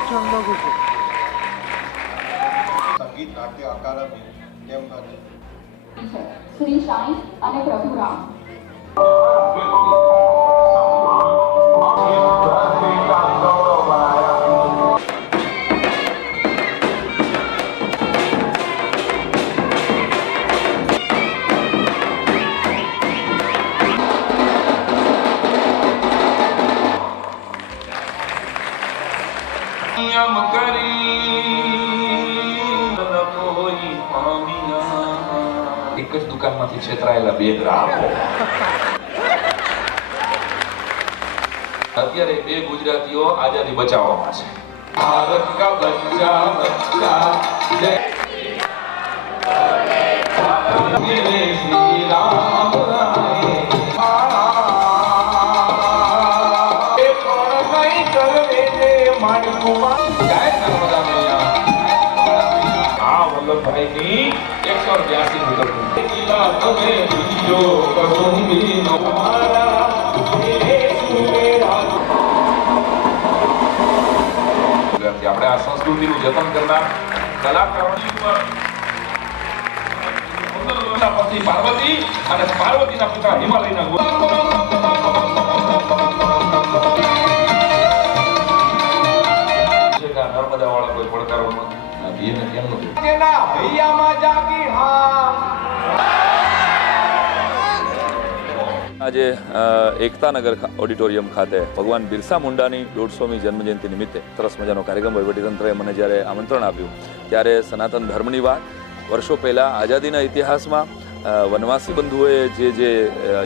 પ્રચંડ ખુશી સંગીત નાટ્ય અકાદમી છે શ્રી સાંઈ અને પ્રભુરામ. નિયમ કરી. કોઈ પામ્યા. એક જ દુકાનમાંથી છેતરાયેલા બે ગ્રાહકો. અત્યારે બે ગુજરાતીઓ આઝાદી બચાવવામાં છે. ભારત કા બચ્ચા બચ્ચા. 182 વ્યાસી. આપણે આ સંસ્કૃતિનું જતન કરનાર કલાકારોની ઉપર પોતાના પાર્વતી અને પાર્વતીના પિતા હિમાલયના નર્મદા વાળા કોઈ પડકારો આ આજે એકતાનગર ઓડિટોરિયમ ખાતે ભગવાન બિરસા મુંડાની દોઢસોમી જન્મજયંતિ નિમિત્તે સરસ મજાનો કાર્યક્રમ વહીવટીતંત્રએ મને જ્યારે આમંત્રણ આપ્યું, ત્યારે સનાતન ધર્મની વાત, વર્ષો પહેલાં આઝાદીના ઇતિહાસમાં વનવાસી બંધુઓએ જે જે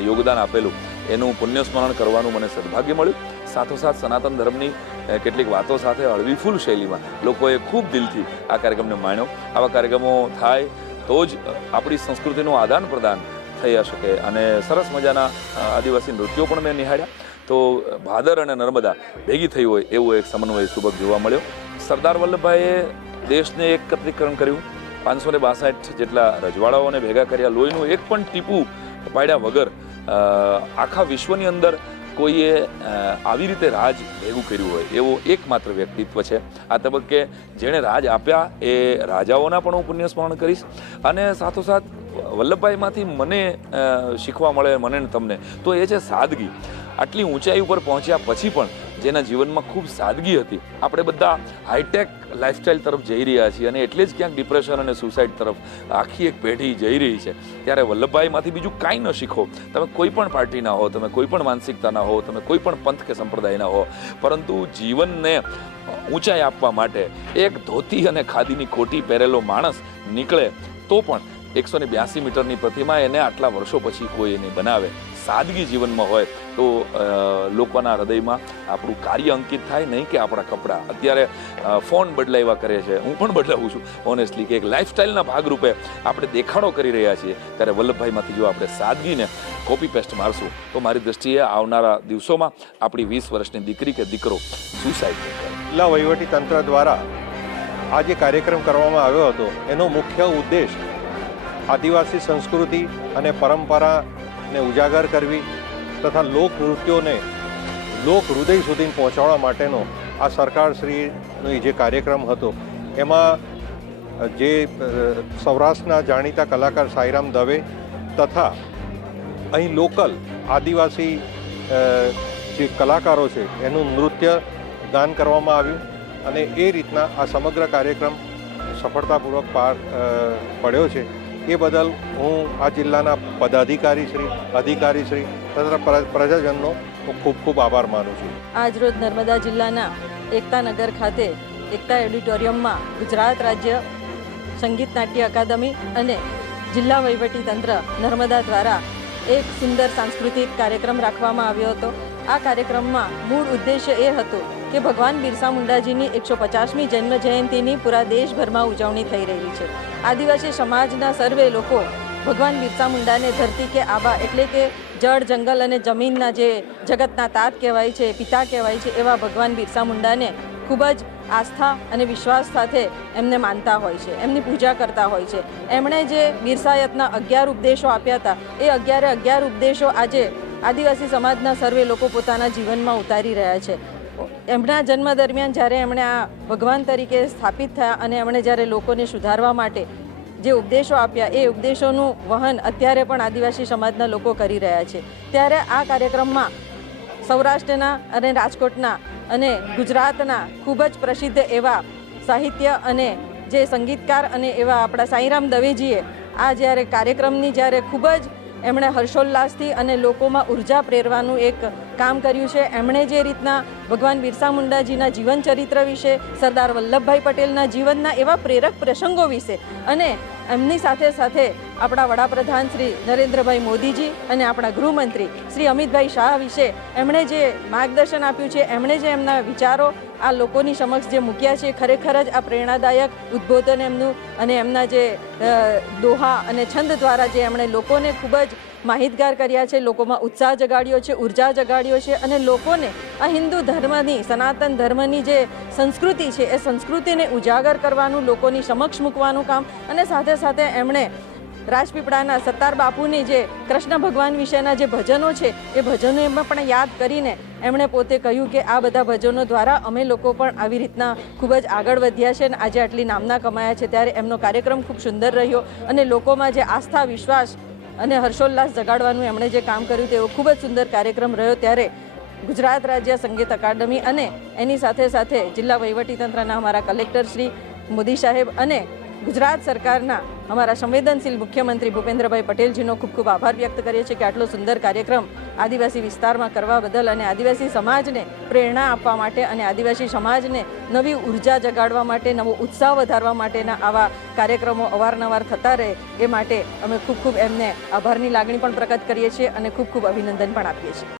યોગદાન આપેલું, એનું પુણ્યસ્મરણ કરવાનું મને સદભાગ્ય મળ્યું. સાથોસાથ સનાતન ધર્મની કેટલીક વાતો સાથે હળવીફૂલ શૈલીમાં લોકોએ ખૂબ દિલથી આ કાર્યક્રમને માણ્યો. આવા કાર્યક્રમો થાય તો જ આપણી સંસ્કૃતિનું આદાન પ્રદાન થઈ શકે. અને સરસ મજાના આદિવાસી નૃત્યો પણ મેં નિહાળ્યા. તો ભાદર અને નર્મદા ભેગી થઈ હોય એવો એક સમન્વય સુબક જોવા મળ્યો. સરદાર વલ્લભભાઈએ દેશને એકત્રીકરણ કર્યું. પાંચસો ને બાસઠ જેટલા રજવાડાઓને ભેગા કર્યા. લોહીનું એક પણ ટીપું પાડ્યા વગર આખા વિશ્વની અંદર કોઈએ આવી રીતે રાજ ભેગું કર્યું હોય, એવો એકમાત્ર વ્યક્તિત્વ છે. આ તબક્કે જેણે રાજ આપ્યા, એ રાજાઓના પણ હું પુણ્યસ્મરણ કરીશ. અને સાથોસાથ, વલ્લભભાઈમાંથી મને શીખવા મળે, મને તમને. તો એ છે સાદગી. આટલી ઊંચાઈ ઉપર પહોંચ્યા પછી પણ જેના જીવનમાં ખૂબ સાદગી હતી. આપણે બધા હાઈટેક લાઈફસ્ટાઈલ તરફ જઈ રહ્યા છીએ અને એટલે જ ક્યાંક ડિપ્રેશન અને સુસાઇડ તરફ આખી એક પેઢી જઈ રહી છે. ત્યારે વલ્લભભાઈમાંથી બીજું કાંઈ ન શીખો. તમે કોઈ પણ પાર્ટીના હો, તમે કોઈ પણ માનસિકતાના હો, તમે કોઈ પણ પંથ કે સંપ્રદાયના હો, પરંતુ જીવનને ઊંચાઈ આપવા માટે એક ધોતી અને ખાદીની ખોટી પહેરેલો માણસ નીકળે તો પણ એકસો ને બ્યાસી મીટરની પ્રતિમા એને આટલા વર્ષો પછી કોઈ એને બનાવે. સાદગી જીવનમાં હોય તો લોકોના હૃદયમાં આપણું કાર્ય અંકિત થાય, નહીં કે આપણા કપડાં. અત્યારે ફોન બદલાવ્યા કરે છે. હું પણ બદલાવું છું. ઓનેસ્ટલી કે એક લાઈફસ્ટાઈલના ભાગરૂપે આપણે દેખાડો કરી રહ્યા છીએ. ત્યારે વલ્લભભાઈમાંથી જો આપણે સાદગીને કોપી પેસ્ટ મારશું, તો મારી દ્રષ્ટિએ આવનારા દિવસોમાં આપણી વીસ વર્ષની દીકરી કે દીકરો સુસાઇડ જિલ્લા વહીવટી તંત્ર દ્વારા આ જે કાર્યક્રમ કરવામાં આવ્યો હતો. એનો મુખ્ય ઉદ્દેશ આદિવાસી સંસ્કૃતિ અને પરંપરાને ઉજાગર કરવી તથા લોક નૃત્યોને લોક હૃદય સુધી પહોંચાડવા માટેનો આ સરકારશ્રીનો જે કાર્યક્રમ હતો, એમાં જે સૌરાષ્ટ્રના જાણીતા કલાકાર સાઈરામ દવે તથા અહીં લોકલ આદિવાસી જે કલાકારો છે, એનું નૃત્ય ગાન કરવામાં આવ્યું અને એ રીતના આ સમગ્ર કાર્યક્રમ સફળતાપૂર્વક પાર પડ્યો છે. એ બદલ હું આ જિલ્લાના પદાધિકારી શ્રી, અધિકારી શ્રી તથા પ્રજાજનનો હું ખૂબ ખૂબ આભાર માનું છું. આજરોજ નર્મદા જિલ્લાના એકતાનગર ખાતે એકતા ઓડિટોરિયમમાં ગુજરાત રાજ્ય સંગીત નાટ્ય અકાદમી અને જિલ્લા વહીવટી તંત્ર નર્મદા દ્વારા એક સુંદર સાંસ્કૃતિક કાર્યક્રમ રાખવામાં આવ્યો હતો. આ કાર્યક્રમમાં મૂળ ઉદ્દેશ્ય એ હતો કે ભગવાન બિરસા મુંડાજીની એકસો પચાસમી જન્મ જયંતિની પૂરા દેશભરમાં ઉજવણી થઈ રહી છે. આદિવાસી સમાજના સર્વે લોકો ભગવાન બિરસા મુંડાને ધરતી કે આબા એટલે કે જળ, જંગલ અને જમીનના જે જગતના તાત કહેવાય છે, પિતા કહેવાય છે, એવા ભગવાન બિરસા મુંડાને ખૂબ જ આસ્થા અને વિશ્વાસ સાથે એમને માનતા હોય છે, એમની પૂજા કરતા હોય છે. એમણે જે બિરસાયતના અગિયાર ઉપદેશો આપ્યા હતા, એ અગિયારે અગિયાર ઉપદેશો આજે આદિવાસી સમાજના સર્વે લોકો પોતાના જીવનમાં ઉતારી રહ્યા છે. એમના જન્મ દરમિયાન જ્યારે એમણે આ ભગવાન તરીકે સ્થાપિત થયા અને એમણે જ્યારે લોકોને સુધારવા માટે જે ઉપદેશો આપ્યા, એ ઉપદેશોનું વહન અત્યારે પણ આદિવાસી સમાજના લોકો કરી રહ્યા છે. ત્યારે આ કાર્યક્રમમાં સૌરાષ્ટ્રના અને રાજકોટના અને ગુજરાતના ખૂબ જ પ્રસિદ્ધ એવા સાહિત્ય અને જે સંગીતકાર અને એવા આપણા સાંઈરામ દવેજીએ આ જ્યારે કાર્યક્રમની જ્યારે ખૂબ જ એમણે હર્ષોલ્લાસથી અને લોકોમાં ઊર્જા પ્રેરવાનું એક કામ કર્યું છે. એમણે જે રીતના ભગવાન બિરસા મુંડાજીના જીવન ચરિત્ર વિશે, સરદાર વલ્લભભાઈ પટેલના જીવનના એવા પ્રેરક પ્રસંગો વિશે અને એમની સાથે સાથે આપણા વડાપ્રધાન શ્રી નરેન્દ્રભાઈ મોદીજી અને આપણા ગૃહમંત્રી શ્રી અમિતભાઈ શાહ વિશે એમણે જે માર્ગદર્શન આપ્યું છે, એમણે જે એમના વિચારો આ લોકોની સમક્ષ જે મૂક્યા છે, ખરેખર જ આ પ્રેરણાદાયક ઉદ્બોધન એમનું અને એમના જે દોહા અને છંદ દ્વારા જે એમણે લોકોને ખૂબ જ માહિતગાર કર્યા છે. લોકોમાં ઉત્સાહ જગાડ્યો છે, ઊર્જા જગાડ્યો છે અને લોકોને આ હિન્દુ ધર્મની, સનાતન ધર્મની જે સંસ્કૃતિ છે, એ સંસ્કૃતિને ઉજાગર કરવાનું, લોકોની સમક્ષ મૂકવાનું કામ અને સાથે સાથે એમણે રાજપીપળાના સત્તાર બાપુની જે કૃષ્ણ ભગવાન વિશેના જે ભજનો છે, એ ભજનો એમાં પણ યાદ કરીને એમણે પોતે કહ્યું કે આ બધા ભજનો દ્વારા અમે લોકો પણ આવી રીતના ખૂબ જ આગળ વધ્યા છે અને આજે આટલી નામના કમાયા છે. ત્યારે એમનો કાર્યક્રમ ખૂબ સુંદર રહ્યો અને લોકોમાં જે આસ્થા, વિશ્વાસ અને હર્ષોલ્લાસ જગાડવાનું એમણે જે કામ કર્યું તેવો ખૂબ જ સુંદર કાર્યક્રમ રહ્યો. ત્યારે ગુજરાત રાજ્ય સંગીત અકાદમી અને એની સાથે સાથે જિલ્લા વહીવટીતંત્રના અમારા કલેક્ટર શ્રી મોદી સાહેબ અને ગુજરાત સરકારના અમારા સંવેદનશીલ મુખ્યમંત્રી ભૂપેન્દ્રભાઈ પટેલજીનો ખૂબ ખૂબ આભાર વ્યક્ત કરીએ છીએ કે આટલો સુંદર કાર્યક્રમ આદિવાસી વિસ્તારમાં કરવા બદલ અને આદિવાસી સમાજને પ્રેરણા આપવા માટે અને આદિવાસી સમાજને નવી ઊર્જા જગાડવા માટે, નવો ઉત્સાહ વધારવા માટેના આવા કાર્યક્રમો અવારનવાર થતા રહે એ માટે અમે ખૂબ ખૂબ એમને આભારની લાગણી પણ પ્રગટ કરીએ છીએ અને ખૂબ ખૂબ અભિનંદન પણ આપીએ છીએ.